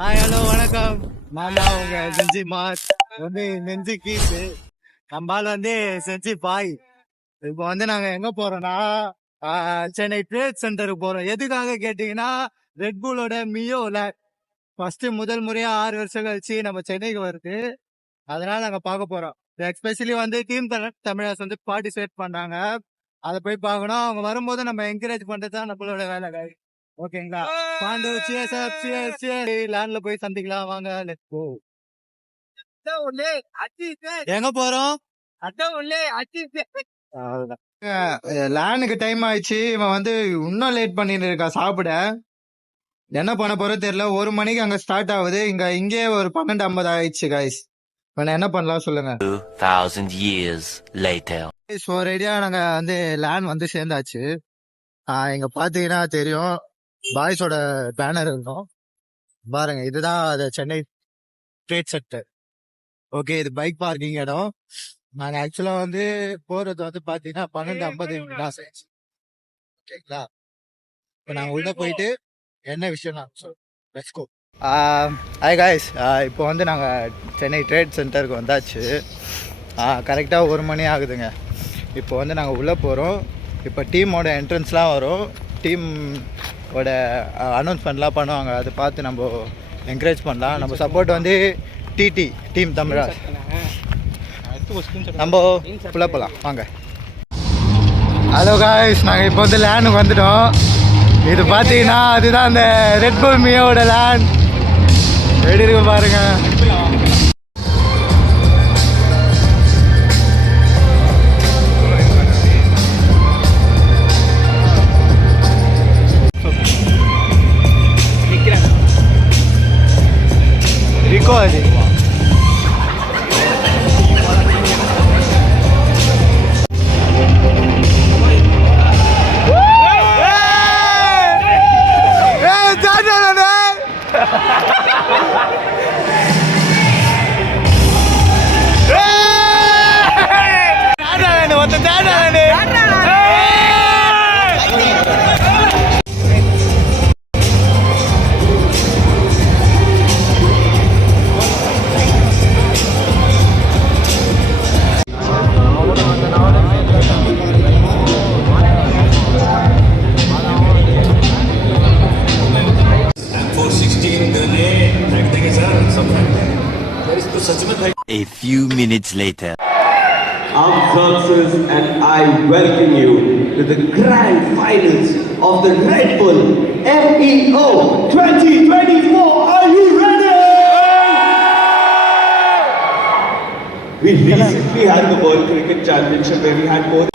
ஹலோ வணக்கம் மாமா. உங்க செஞ்சி மாஸ் வந்து நெஞ்சு கீப்பு நம்பால் வந்து செஞ்சி பாய். இப்போ வந்து நாங்க எங்க போறோம்னா சென்னை ட்ரேட் சென்டருக்கு போறோம். எதுக்காக கேட்டீங்கன்னா ரெட்பூலோட மியோல ஃபர்ஸ்ட் முதல் முறையா 6 வருஷம் கழிச்சு நம்ம சென்னைக்கு வருது. அதனால நாங்க பார்க்க போறோம். எஸ்பெஷலி வந்து டீம் தமிழர்ஸ் வந்து பார்ட்டிசிபேட் பண்றாங்க. அதை போய் பார்க்கணும். அவங்க வரும்போது நம்ம என்கரேஜ் பண்றது தான் நம்மளோட வேலை. ஓகேங்களா? பாண்டு லேண்ட்ல போய் சந்திக்கலாம். வாங்க லெட்ஸ் கோ. எங்க போறோம்? லேண்டுக்கு டைம் ஆயிடுச்சு. இவன் வந்து இன்னும் லேட் பண்ணிட்டு இருக்கா சாப்பிட. என்ன பண்ண போறோம் தெரியல. 1 மணிக்கு அங்க ஸ்டார்ட் ஆகுது. இங்கே ஒரு 12:50 ஆயிடுச்சு கைஸ். என்ன பண்ணலாம் சொல்லுங்க. 2000 years later. ஒரு ஐடியா. நாங்க வந்து லேண்ட் வந்து சேர்ந்தாச்சு. இங்க பாத்தீங்கன்னா தெரியும் பாய்ஸோட பேனர் இருக்கும் பாருங்க. இதுதான் அது சென்னை ட்ரேட் சென்டர். ஓகே, இது பைக் பார்க்கிங் இடம். நாங்க ஆக்சுவலா வந்து போறது வந்து பாத்தீங்கன்னா 12:50 ஆயிடுச்சு. ஓகேங்களா? இப்ப நாங்க உள்ள போயிட்டு என்ன விஷயம் லெட்ஸ் கோ. ஹாய் காய்ஸ், இப்போ வந்து நாங்கள் சென்னை ட்ரேட் சென்டருக்கு வந்தாச்சு. கரெக்டாக 1 மணி ஆகுதுங்க. இப்போ வந்து நாங்கள் உள்ளே போகிறோம். இப்போ டீமோட என்ட்ரன்ஸ்லாம் வரும். டீமோட அனௌன்ஸ்மெண்ட்லாம் பண்ணுவாங்க. அதை பார்த்து நம்ம என்கரேஜ் பண்ணலாம். நம்ம சப்போர்ட் வந்து டிடி டீம் தமிழா. நம்ம உள்ளே போகலாம் வாங்க. ஹலோ காய்ஸ், நாங்கள் இப்போ வந்து லேண்டுக்கு வந்துட்டோம். இது பார்த்தீங்கன்னா அதுதான் அந்த ரெட்பூல் மியோட லேண்ட். எப்படி இருக்கு பாருங்க. ரிகோ அது A few minutes later. I'm Xerxes and I welcome you to the grand finals of the Red Bull MEO 2024. Are you ready? We recently had the World Cricket Championship where we had both.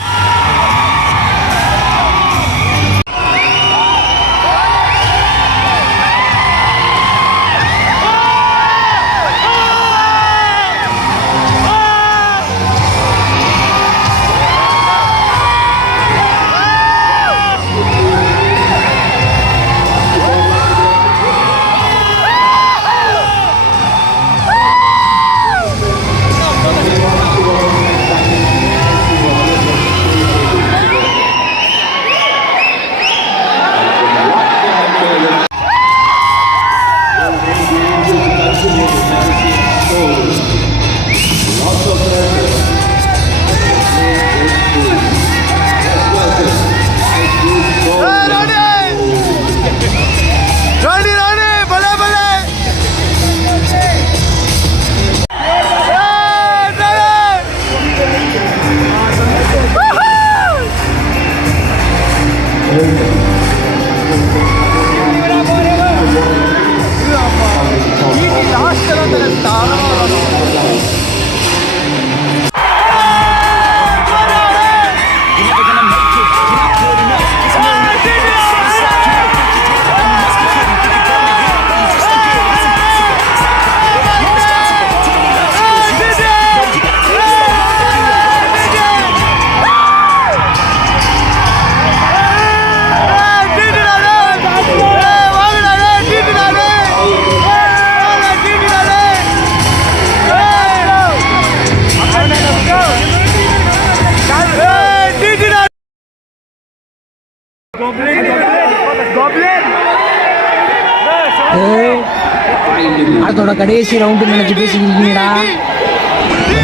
அதோட கடைசி ரவுண்டு நினைச்சு பேசிக்கிட்டீங்கடா.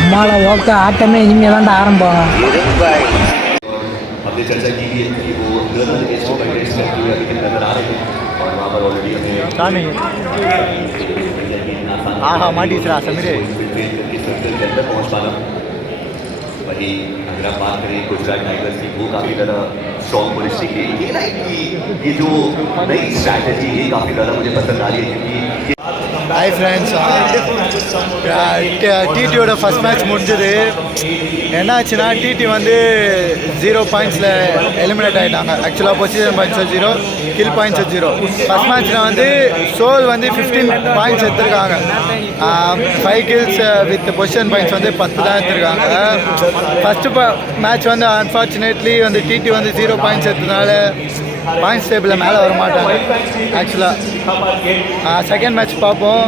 நம்மளால ஓக்க ஆட்டமே இனிமே தான்டா ஆரம்பம். हमने चर्चा की है कि वो दोनों टेस्टों पर टेस्ट करते हुए अभी नजर आ रहे हैं और वहाँ पर ऑलरेडी சாமி ஆஹா மாட்டிச்சுடா சमीरे के अंदर पहुँच पाना। वही अगर आप बात करें गुजरात टाइगर्स की, वो काफ़ी ज़्यादा स्ट्रॉन्ग पोजिशन की ये ना कि ये जो नई स्ट्रैटेजी है काफ़ी ज़्यादा मुझे पसंद आ रही है क्योंकि ஹாய் ஃப்ரெண்ட்ஸ், டிடியோட ஃபஸ்ட் மேட்ச் முடிஞ்சது. என்னாச்சுன்னா டிடி வந்து 0 பாயிண்ட்ஸில் எலிமினேட் ஆகிட்டாங்க. ஆக்சுவலாக position points 0, kill points 0. First மேட்ச்சில் வந்து சோல் வந்து 15 பாயிண்ட்ஸ் எடுத்திருக்காங்க. 5 கில்ஸ் வித் பொசிஷன் பாயிண்ட்ஸ் வந்து 10 தான் எடுத்திருக்காங்க. ஃபஸ்ட்டு மேட்ச் வந்து அன்ஃபார்ச்சுனேட்லி வந்து டிடி வந்து 0 பாயிண்ட்ஸ் எடுத்ததுனால பாயிண்ட்ஸ் டேபிளில் மேலே வர மாட்டாங்க. ஆக்சுவலாக செகண்ட் மேட்ச் பார்ப்போம்.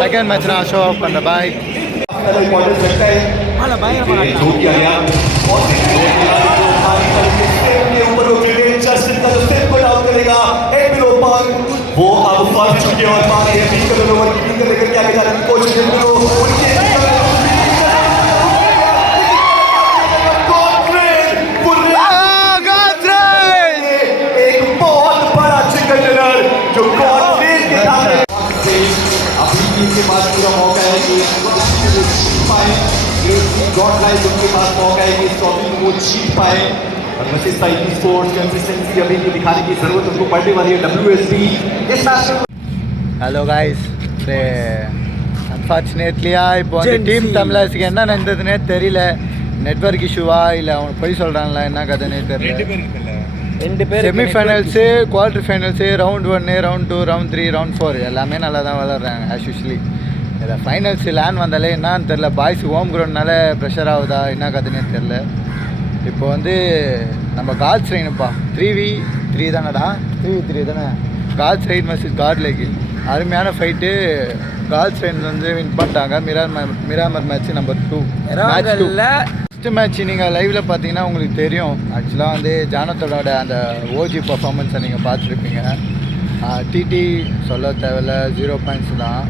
செகண்ட் மேட்ச் நான் ஷோ ஆஃப் பண்ணுறேன். பாய். वो अब फंस चुके और मारे हैं बीकर ओवर की बीकर लेकर के आगे जाने की कोशिश है उनके एक बहुत बड़ा चिकन डिनर जो कॉर्नर के सामने अभी टीम के पास पूरा मौका है कि जीत पाए। गॉड लाइक उनके पास मौका है कि इस ट्रॉफी को वो जीत पाए। स्पोर्ट्स कंसिस्टेंसी अभी भी दिखाने की जरूरत उनको पड़ने वाली है। WSB इस मैच में ஹலோ காய்ஸ், அன்ஃபார்ச்சுனேட்லியாக இப்போ வந்து டீம் தமிழர்ஸுக்கு என்ன நடந்ததுன்னே தெரியல. நெட்வொர்க் இஷ்யூவா இல்லை அவங்க போய் சொல்கிறாங்களா என்ன கதைன்னே தெரியல. 2 பேர் semifinals, quarter finals, round 1, round 2, round 3, round 4 எல்லாமே நல்லா தான் வளர்கிறாங்க ஆஸ் யூஸ்வலி. இதில் ஃபைனல்ஸ் லேண்ட் வந்தாலே என்னான்னு தெரில. பாய்ஸ் ஹோம் கிரவுண்ட்னால ப்ரெஷர் ஆகுதா என்ன கதைன்னே தெரில. இப்போ வந்து நம்ம கால்ஸ் ரைனுப்பா 3v3 தானடா, 3v3 தானே. Gods Reign versus Godlike அருமையான ஃபைட்டு. கால்ஸ் ரைன் வந்து வின் பண்ணிட்டாங்க. Miramar match number 2. Match 2 first match நீங்கள் லைவில் பார்த்தீங்கன்னா உங்களுக்கு தெரியும். ஆக்சுவலாக வந்து ஜானத்தோட அந்த ஓஜி பர்ஃபார்மன்ஸை நீங்கள் பார்த்துருப்பீங்க. டிடி சொல்ல தேவையில்ல, 0 பாயிண்ட்ஸ் தான்.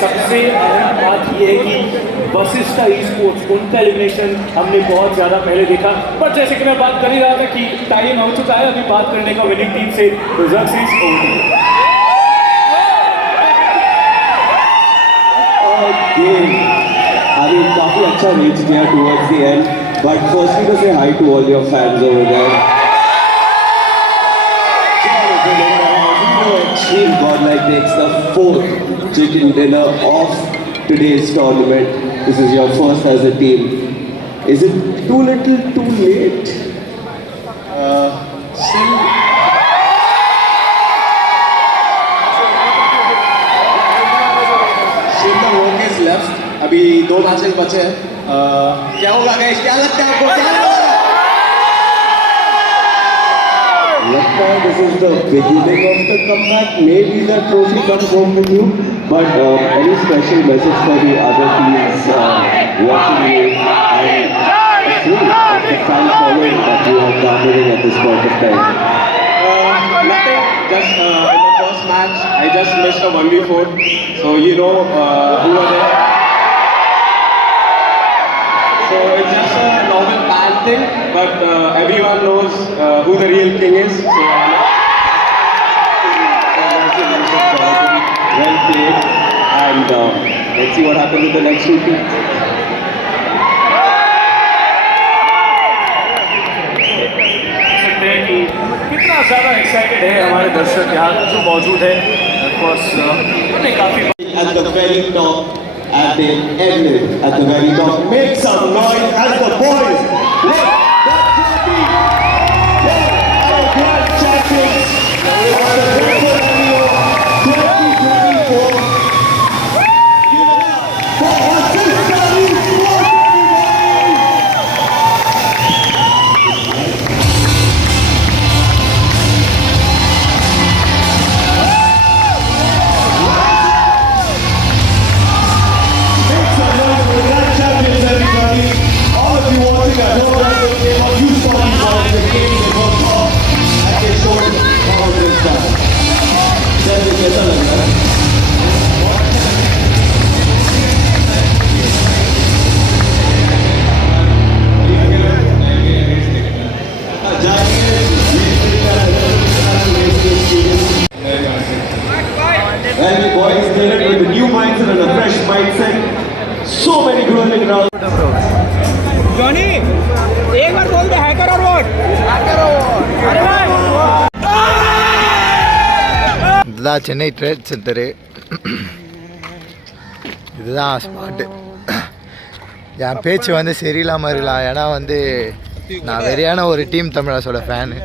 सबसे अहम बात यह है कि वशिष्ठा ई-स्पोर्ट्स उनका एलिमिनेशन हमने बहुत ज़्यादा पहले देखा, पर जैसे कि मैं बात कर ही रहा था कि टाइम हो चुका है अभी बात करने का विनिंग टीम से। रिजल्ट इज अभी काफी अच्छा रीच किया towards the end, but firstly to say hi to all your fans over there. Extreme Godlike takes the 4th chicken dinner of today's tournament. This is your first as a team. Is it too little, too late? Still the work is left. अभी 2 मैचेस बचे हैं. क्या होगा गाइस? क्या लगता है आपको? लगता है this is the beginning of the comeback. Maybe the trophy comes home with you, but any special message for the other teams watching you and of the fan following that you are gathering at this point of time? Nothing. Just in the first match, I just missed a 1v4. So you know who are there. So it's just a normal fan thing, but everyone knows who the real king is. So Well played, and let's see what happens with the next two teams. सकते हैं कि कितना ज़्यादा एक्साइटेड है हमारे दर्शक यहाँ जो मौजूद है ऑफकोर्स उन्हें काफ़ी At the very top, at the end, at the very top, make some noise as the boys lift that trophy. They are grand champions of the Greco Lamio 2024. Give it up for Vasista Esports, everybody! Make some noise for the grand champions, everybody! All of you watching at home, as they came up, you saw these boys, they came, they worked hard, and they showed how they stand. जैसे कैसा लग रहा है? And the boys did it with a new mindset and a fresh mindset. So many grueling rounds. Johnny एक बार बोल दे हैकर और वोट अरे भाई இதுதான் சென்னை ட்ரேட் சென்டரு. இதுதான் ஸ்பாட்டு. என் பேச்சு வந்து சரியில்லாமல் இருக்கலாம், ஏன்னா வந்து நான் வெறியான ஒரு டீம் தமிழர்ஸோட ஃபேனு.